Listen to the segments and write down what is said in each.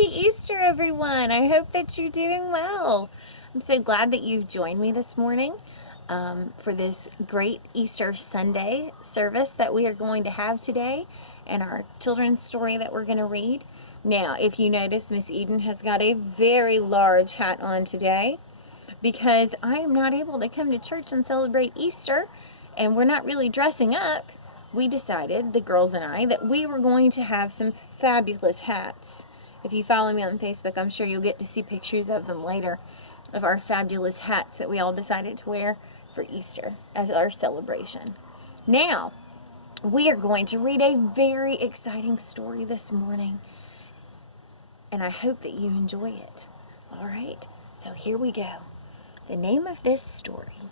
Happy Easter, everyone. I hope that you're doing well. I'm so glad that you've joined me this morning for this great Easter Sunday service that we are going to have today and our children's story that we're going to read. Now, if you notice, Miss Eden has got a very large hat on today because I am not able to come to church and celebrate Easter, and we're not really dressing up. We decided, the girls and I, that we were going to have some fabulous hats. If you follow me on Facebook, I'm sure you'll get to see pictures of them later, of our fabulous hats that we all decided to wear for Easter as our celebration. Now, we are going to read a very exciting story this morning, and I hope that you enjoy it. All right, so here we go. The name of this story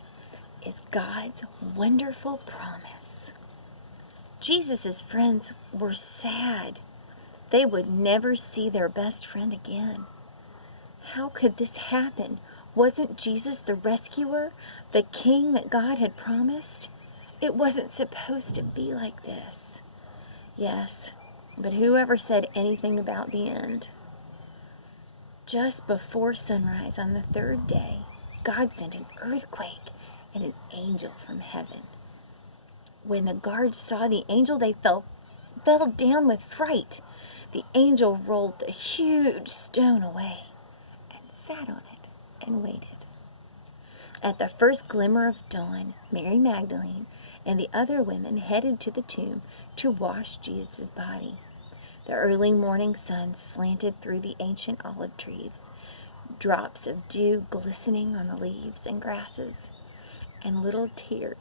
is God's Wonderful Promise. Jesus' friends were sad. They would never see their best friend again. How could this happen? Wasn't Jesus the rescuer, the king that God had promised? It wasn't supposed to be like this. Yes, but whoever said anything about the end? Just before sunrise on the third day, God sent an earthquake and an angel from heaven. When the guards saw the angel, they fell down with fright. The angel rolled the huge stone away and sat on it and waited. At the first glimmer of dawn, Mary Magdalene and the other women headed to the tomb to wash Jesus' body. The early morning sun slanted through the ancient olive trees, drops of dew glistening on the leaves and grasses, and little tears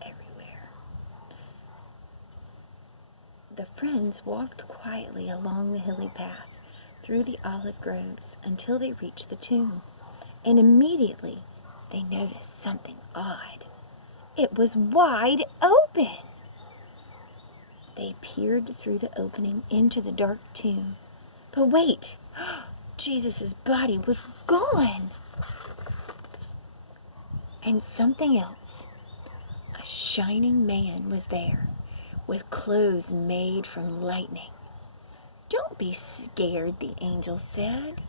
everywhere. The friends walked quietly along the hilly path through the olive groves until they reached the tomb, and immediately they noticed something odd. It was wide open. They peered through the opening into the dark tomb. But wait, Jesus' body was gone. And something else. A shining man was there, with clothes made from lightning. "Don't be scared," the angel said.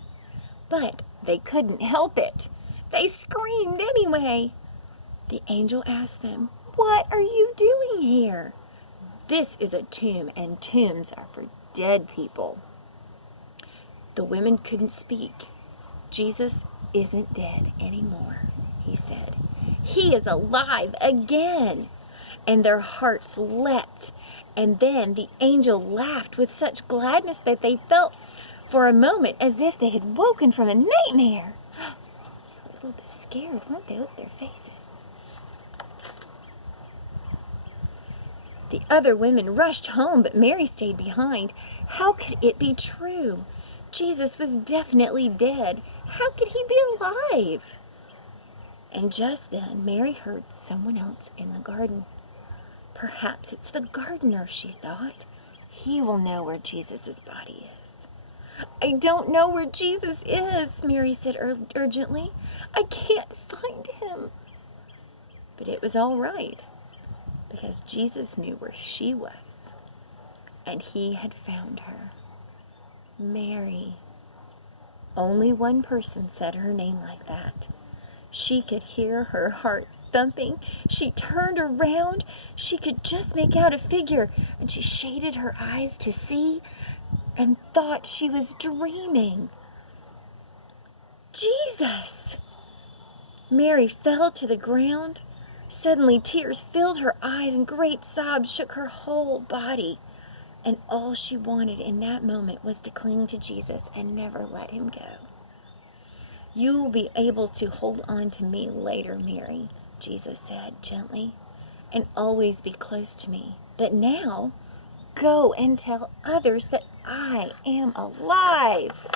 But they couldn't help it. They screamed anyway. The angel asked them, "What are you doing here?" "This is a tomb, and tombs are for dead people." The women couldn't speak. "Jesus isn't dead anymore," he said. "He is alive again." And their hearts leapt. And then the angel laughed with such gladness that they felt for a moment as if they had woken from a nightmare. They were a little bit scared, weren't they? Look at their faces. The other women rushed home, but Mary stayed behind. How could it be true? Jesus was definitely dead. How could he be alive? And just then, Mary heard someone else in the garden. "Perhaps it's the gardener," she thought. "He will know where Jesus' body is." "I don't know where Jesus is," Mary said urgently. "I can't find him." But it was all right, because Jesus knew where she was, and he had found her. Mary. Only one person said her name like that. She could hear her heart thumping. She turned around. She could just make out a figure, and she shaded her eyes to see and thought she was dreaming. Jesus! Mary fell to the ground. Suddenly, tears filled her eyes and great sobs shook her whole body. And all she wanted in that moment was to cling to Jesus and never let him go. "You will be able to hold on to me later, Mary," Jesus said gently, "and always be close to me. But now, go and tell others that I am alive."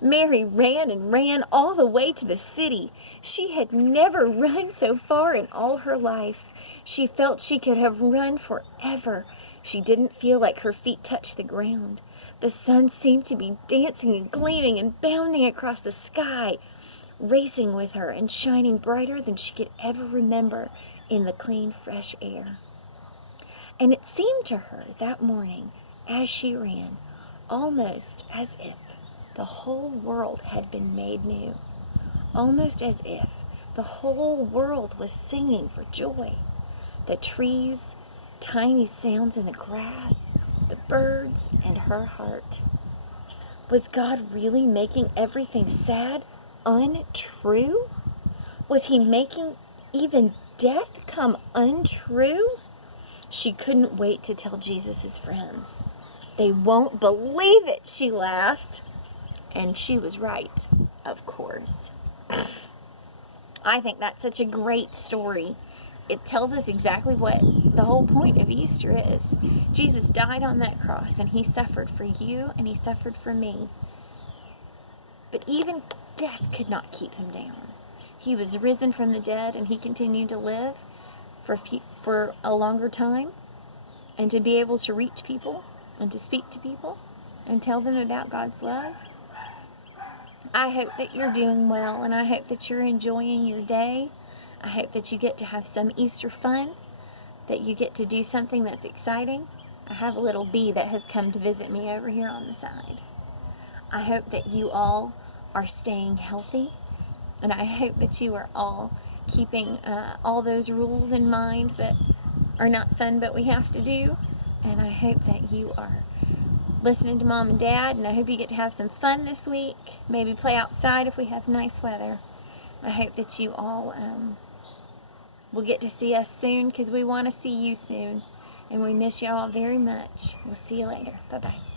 Mary ran and ran all the way to the city. She had never run so far in all her life. She felt she could have run forever. She didn't feel like her feet touched the ground. The sun seemed to be dancing and gleaming and bounding across the sky, racing with her and shining brighter than she could ever remember in the clean, fresh air. And it seemed to her that morning, as she ran, almost as if the whole world had been made new, almost as if the whole world was singing for joy. The trees, tiny sounds in the grass, the birds, and her heart. Was God really making everything sad untrue? Was he making even death come untrue? She couldn't wait to tell Jesus' friends. They won't believe it, she laughed. And she was right, of course. I think that's such a great story. It tells us exactly what the whole point of Easter is. Jesus died on that cross, and he suffered for you, and he suffered for me. But even death could not keep him down. He was risen from the dead, and he continued to live for a longer time, and to be able to reach people, and to speak to people, and tell them about God's love. I hope that you're doing well, and I hope that you're enjoying your day. I hope that you get to have some Easter fun, that you get to do something that's exciting. I have a little bee that has come to visit me over here on the side. I hope that you all are staying healthy, and I hope that you are all keeping all those rules in mind that are not fun but we have to do. And I hope that you are listening to Mom and Dad, and I hope you get to have some fun this week. Maybe play outside if we have nice weather. I hope that you all will get to see us soon, because we want to see you soon, and we miss you all very much. We'll see you later. Bye-bye.